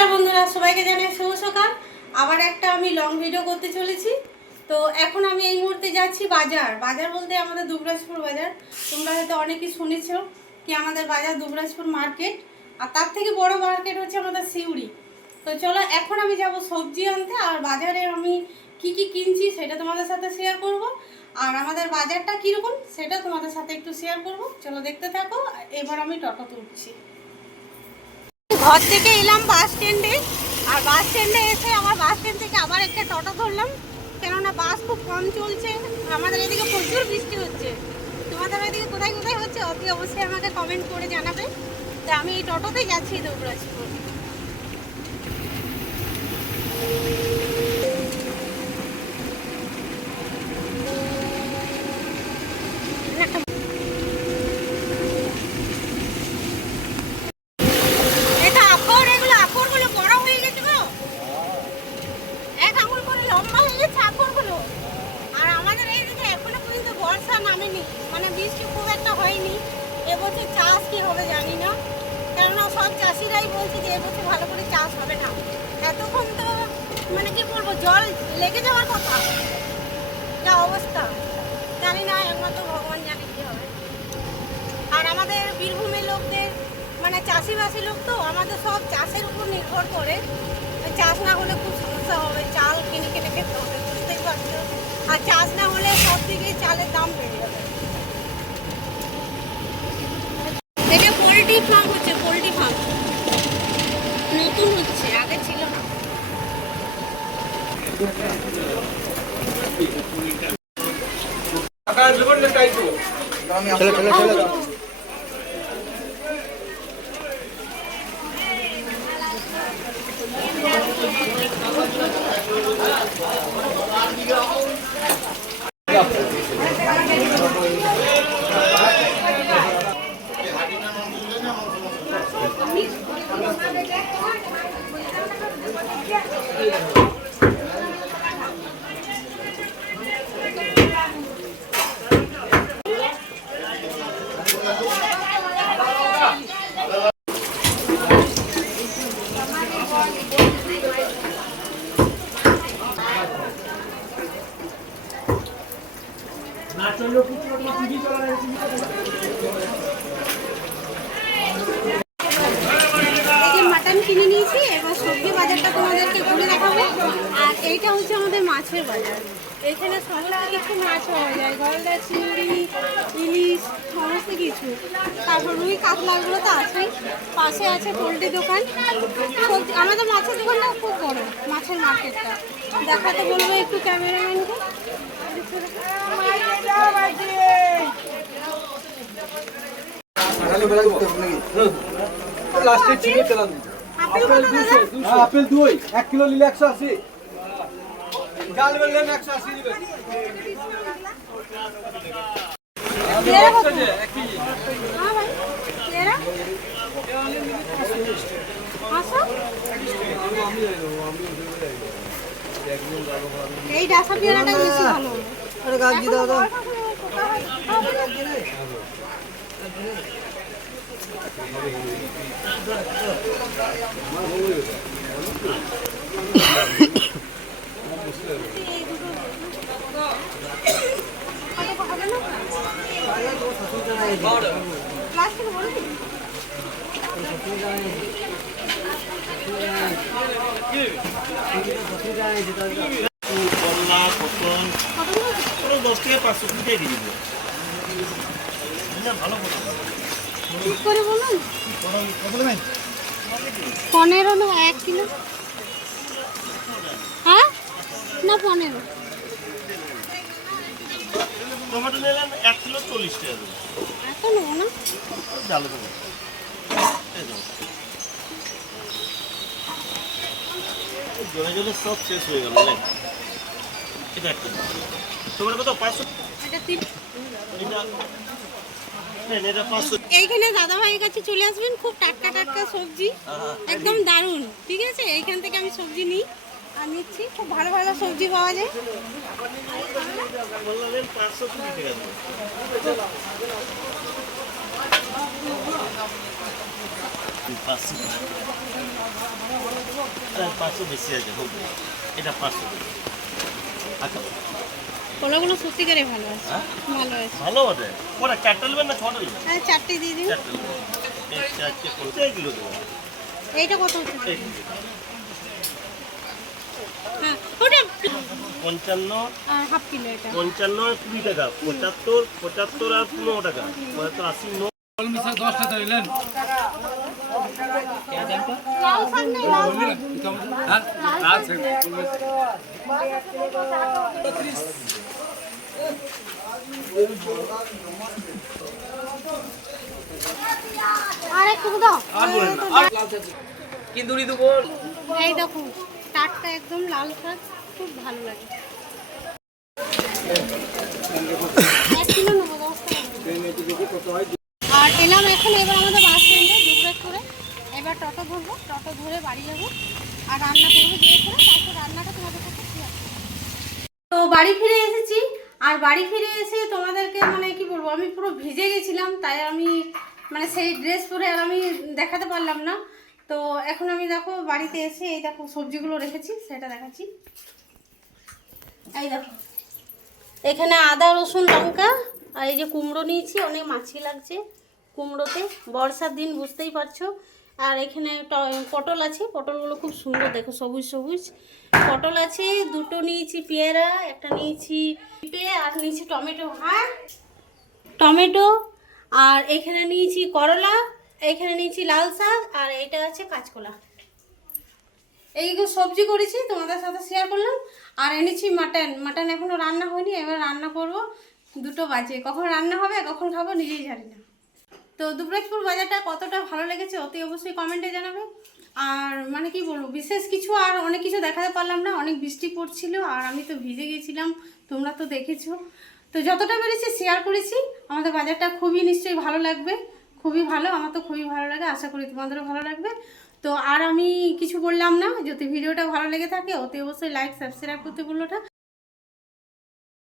নমস্কার বন্ধুরা, সবাইকে জানাই শুভ সকাল। আবার একটা আমি লং ভিডিও করতে চলেছি। তো এখন আমি এই মুহূর্তে যাচ্ছি বাজার বলতে আমাদের দুবরাজপুর বাজার। তোমরা হয়তো অনেকেই শুনেছো কি আমাদের বাজার দুবরাজপুর মার্কেট, আর তার থেকে বড় মার্কেট হচ্ছে আমাদের সিউড়ি। তো চলো এখন আমি যাব সবজি আনতে, আর বাজারে আমি কি কি কিনছি সেটা তোমাদের সাথে শেয়ার করব, আর আমাদের বাজারটা কীরকম সেটা তোমাদের সাথে একটু শেয়ার করব। চলো দেখতে থাকো। এবার আমি টোটোতে উঠছি। ঘর থেকে এলাম বাস স্ট্যান্ডে, আর বাস স্ট্যান্ডে এসে আমার বাস স্ট্যান্ড থেকে আবার একটা টোটো ধরলাম, কেননা বাস খুব কম চলছে। আমাদের এদিকে প্রচুর বৃষ্টি হচ্ছে। তোমাদের এদিকে কোথায় কোথায় হচ্ছে অতি অবশ্যই আমাকে কমেন্ট করে জানাবে। তো আমি এই টোটোতেই যাচ্ছি দুবরাজপুর। মানে বৃষ্টি খুব একটা হয়নি এবছর, চাষ কি হবে জানি না, কেননা সব চাষিরাই বলছে যে এবছর ভালো করে চাষ হবে না। এতক্ষণ তো মানে কি বলবো, জল লেগে যাওয়ার কথা, যা অবস্থা জানি না, একমাত্র ভগবান জানে কি হবে। আর আমাদের বীরভূমের লোকদের মানে চাষিবাসী লোক তো, আমাদের সব চাষের উপর নির্ভর করে। চাষ না হলে খুব সমস্যা হবে, চাল কিনে কিনে খেতে হবে, বুঝতেই পারছো। আর চাষ না হলে সব দিকে চালের দাম বেড়ে যাবে। এটা পোলট্রি ফার্ম হচ্ছে, পোলট্রি ফার্ম নতুন হচ্ছে, আগে ছিল না। চলো চলো চলো। মাটন কিনে নিয়েছি, এবার সবজি বাজারটা তোমাদেরকে ঘুরে দেখাবো। আর এইটা হচ্ছে আমাদের মাছের বাজার। এখানে সমস্ত কিছু মাছ পাওয়া যায়, গলদা, চিংড়ি, ইলিশ, সমস্ত কিছু। তারপর রুই কাতলাগুলো তো আছেই, পাশে আছে পোলট্রি দোকান। সবজি আমাদের মাছের দোকানটা খুব বড়, মাছের মার্কেটটা দেখাতে বলবো একটু ক্যামেরাম্যানকে। লাস্টে চিনি তেলান আপেল 2 1 কিলো নিলে 180, ডাল বললেন 180 দিবেন। এই ডাসা পেয়ারাটা বেশি ভালো। আরে গাছ দি দাও দাও। ঠিক করে বলুন, 15 না 1 কিলো? হ্যাঁ না 15। টমেটো নিলাম 1 কিলো 40 টাকা। এত নেবো না, ভালো দেবো। জলে জলে সব শেষ হয়ে গেল। এটা একটা তোমার কত 500? এটা 500। এইখানে দাদা ভাইয়ের কাছে চলে আসবেন, খুব টাটকা টাটকা সবজি, একদম দারুণ। ঠিক আছে, এইখান থেকে আমি সবজি নিই আর নিচ্ছি, খুব ভালো ভালো সবজি পাওয়া যায়। বললেন 520 টাকা। এটা 500 বেশি আছে হোক এটা 500 আচ্ছা কলাগুলো সত্যিকারে ভালো আছে হ্যাঁ? ভালো আছে ভালো বটে ওরা চারটা নেবেন না ছটা নেবেন হ্যাঁ 4টে দিয়ে দিন চারটা নেবেন এই চারটে 50 কিলো দেবো এইটা কত হচ্ছে হ্যাঁ ওটা 55 আর হাফ কিলো এটা 55 আর 20 টাকা 75 75 আর 15 টাকা 80 লাল শাক নেই লাল শাক আর একটু দাও কি দূরি দেবো এই দেখো টাটকা একদম লাল শাক খুব ভালো লাগে 1 কিলো নেবো 10 টাকা আর এলাম এখন এবার আমাদের বাস স্ট্যান্ডে দুবরাজপুরে এবার টোটো ধরবো টোটো ধরে বাড়ি যাবো আর রান্না করবো যেয়ে করে তারপর রান্নাটা তোমাদের কাছে শেয়ার করবো। তো বাড়ি ফিরে এসেছি আর বাড়ি ফিরে এসে তোমাদেরকে মানে কি বলবো আমি পুরো ভিজে গেছিলাম তাই আমি মানে সেই ড্রেস পরে আর আমি দেখাতে পারলাম না। তো এখন আমি দেখো বাড়িতে এসে এই দেখো সবজিগুলো রেখেছি সেটা দেখাচ্ছি। এই দেখো এখানে আদা রসুন লঙ্কা আর এই যে কুমড়ো নিয়েছি অনেক মাছি লাগছে কুমড়োতে বর্ষার দিন বুঝতেই পারছো। আর এখানে পটল আছে পটলগুলো খুব সুন্দর দেখো সবুজ সবুজ পটল আছে দুটো নিয়েছি পেয়ারা একটা নিয়েছি পেঁপে আর নিয়েছি টমেটো হ্যাঁ টমেটো আর এখানে নিয়েছি করলা এখানে নিয়েছি লাল শাক আর এটা আছে কাঁচকলা এইগুলো সবজি করেছি তোমাদের সাথে শেয়ার করলাম। আর এনেছি মাটন এখনো রান্না হয়নি এবার রান্না করব 2টো বাজে কখন রান্না হবে কখন খাবো নিজেই জানি না। তো দুবরাজপুর বাজারটা কতটা ভালো লেগেছে অতি অবশ্যই কমেন্টে জানাবে। আর মানে কি বলবো বিশেষ কিছু আর অনেক কিছু দেখাতে পারলাম না অনেক বৃষ্টি পড়ছিল আর আমি তো ভিজে গেছিলাম তোমরা তো দেখেছো। তো যতটা পেরেছি শেয়ার করেছি আমাদের বাজারটা খুবই নিশ্চয়ই ভালো লাগবে খুবই ভালো আমার তো খুবই ভালো লাগে আশা করি তোমাদেরও ভালো লাগবে। তো আর আমি কিছু বললাম না যদি ভিডিওটা ভালো লেগে থাকে অতি অবশ্যই লাইক সাবস্ক্রাইব করতে বললো না।